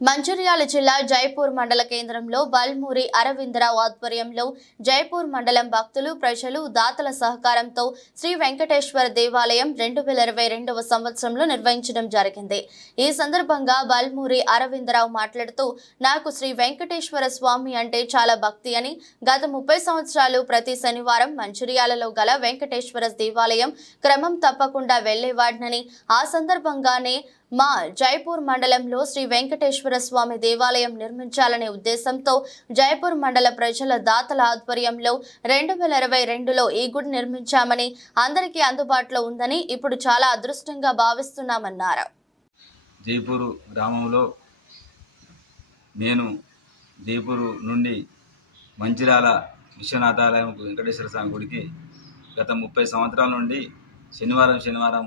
మంచిర్యాల జిల్లా జైపూర్ మండల కేంద్రంలో బల్మూరి అరవిందరావు ఆధ్వర్యంలో జైపూర్ మండలం భక్తులు ప్రజలు దాతల సహకారంతో శ్రీ వెంకటేశ్వర దేవాలయం రెండు వేల ఇరవై రెండవ సంవత్సరంలో నిర్వహించడం జరిగింది. ఈ సందర్భంగా బల్మూరి అరవిందరావు మాట్లాడుతూ నాకు శ్రీ వెంకటేశ్వర స్వామి అంటే చాలా భక్తి అని గత ముప్పై సంవత్సరాలు ప్రతి శనివారం మంచిర్యాలలో గల వెంకటేశ్వర దేవాలయం క్రమం తప్పకుండా వెళ్ళేవాడినని ఆ సందర్భంగానే మా జైపూర్ మండలంలో శ్రీ వెంకటేశ్వర స్వామి దేవాలయం నిర్మించాలనే ఉద్దేశంతో జైపూర్ మండల ప్రజల దాతల ఆధ్వర్యంలో రెండు వేల ఇరవై రెండులో ఈ గుడి నిర్మించామని అందరికీ అందుబాటులో ఉందని ఇప్పుడు చాలా అదృష్టంగా భావిస్తున్నామన్నారు. జైపూరు గ్రామంలో నేను జైపూరు నుండి మంచిరాల విశ్వనాథాలయం వెంకటేశ్వర స్వామి గుడికి గత ముప్పై సంవత్సరాల నుండి శనివారం శనివారం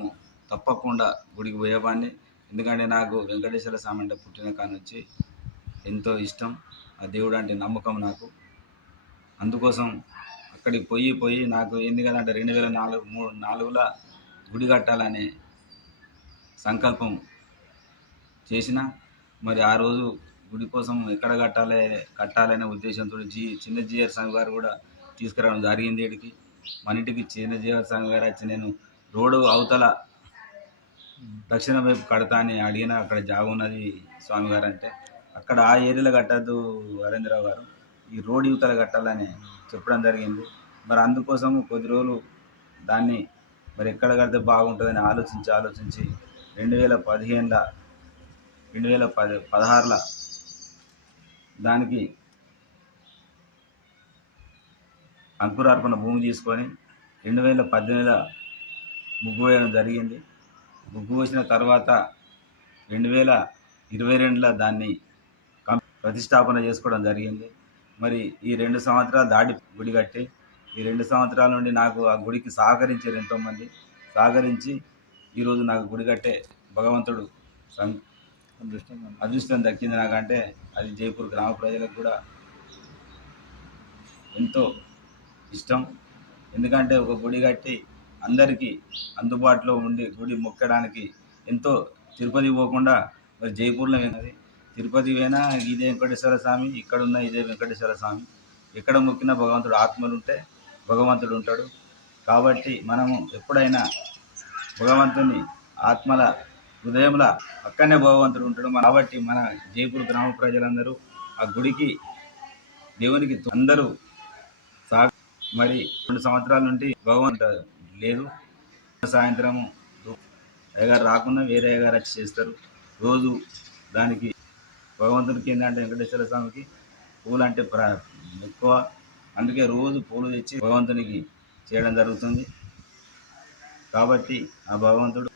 తప్పకుండా గుడికి పోయేవాడిని. ఎందుకంటే నాకు వెంకటేశ్వర స్వామి అంటే పుట్టిన కాడి నుంచి ఎంతో ఇష్టం. ఆ దేవుడు అంటే నమ్మకం నాకు. అందుకోసం అక్కడికి పోయి పోయి నాకు ఏంది కదంటే రెండు వేల నాలుగు మూడు నాలుగులో గుడి కట్టాలనే సంకల్పం చేసిన మరి ఆ రోజు గుడి కోసం ఎక్కడ కట్టాలి కట్టాలనే ఉద్దేశంతో జీ చిన్న జీఆర్ స్వామి గారు కూడా తీసుకురావడం జరిగింది వీడికి మన ఇంటికి చిన్న జీఆర్ స్వామి గారు వచ్చి నేను రోడ్డు అవతల దక్షిణ వైపు కడతా అని అడిగిన అక్కడ జాగ ఉన్నది స్వామి గారు అంటే అక్కడ ఆ ఏరియాలో కట్టద్దు హరేంద్రరావు గారు ఈ రోడ్ యువతల కట్టాలని చెప్పడం జరిగింది. మరి అందుకోసం కొద్ది రోజులు దాన్ని మరి ఎక్కడ కడితే బాగుంటుందని ఆలోచించి ఆలోచించి రెండు వేల పదిహేనుల రెండు వేల పది పదహారుల దానికి అంకురార్పణ భూమి తీసుకొని రెండు వేల పద్దెనిమిదిలో ముగ్గు వేయడం జరిగింది. ముగ్గు వేసిన తర్వాత రెండు వేల ఇరవై రెండులో దాన్ని కం- ప్రతిష్టాపన చేసుకోవడం జరిగింది. మరి ఈ రెండు సంవత్సరాలు దాడి గుడి కట్టి ఈ రెండు సంవత్సరాల నుండి నాకు ఆ గుడికి సహకరించారు ఎంతోమంది. సహకరించి ఈరోజు నాకు గుడి కట్టే భగవంతుడు సం అదృష్టం దక్కింది నాకంటే. అది జైపూర్ గ్రామ ప్రజలకు కూడా ఎంతో ఇష్టం. ఎందుకంటే ఒక గుడి కట్టి అందరికీ అందుబాటులో ఉండి గుడి మొక్కడానికి ఎంతో తిరుపతి పోకుండా మరి జైపూర్లో ఉన్నది తిరుపతి పోయినా ఇదే వెంకటేశ్వర స్వామి ఇక్కడ ఉన్న ఇదే వెంకటేశ్వర స్వామి. ఎక్కడ మొక్కినా భగవంతుడు ఆత్మలు ఉంటే భగవంతుడు ఉంటాడు. కాబట్టి మనము ఎప్పుడైనా భగవంతుని ఆత్మల హృదయంలో అక్కడనే భగవంతుడు ఉంటాడు. కాబట్టి మన జైపూర్ గ్రామ ప్రజలందరూ ఆ గుడికి దేవునికి అందరూ సా మరి రెండు సంవత్సరాల నుండి భగవంతుడు లేదు. సాయంత్రము అయ్యగారు రాకుండా వేరే అయ్యగారు వచ్చి చేస్తారు. రోజు దానికి భగవంతునికి ఏంటంటే వెంకటేశ్వర స్వామికి పూలు అంటే ప్ర ఎక్కువ. అందుకే రోజు పూలు తెచ్చి భగవంతునికి చేయడం జరుగుతుంది. కాబట్టి ఆ భగవంతుడు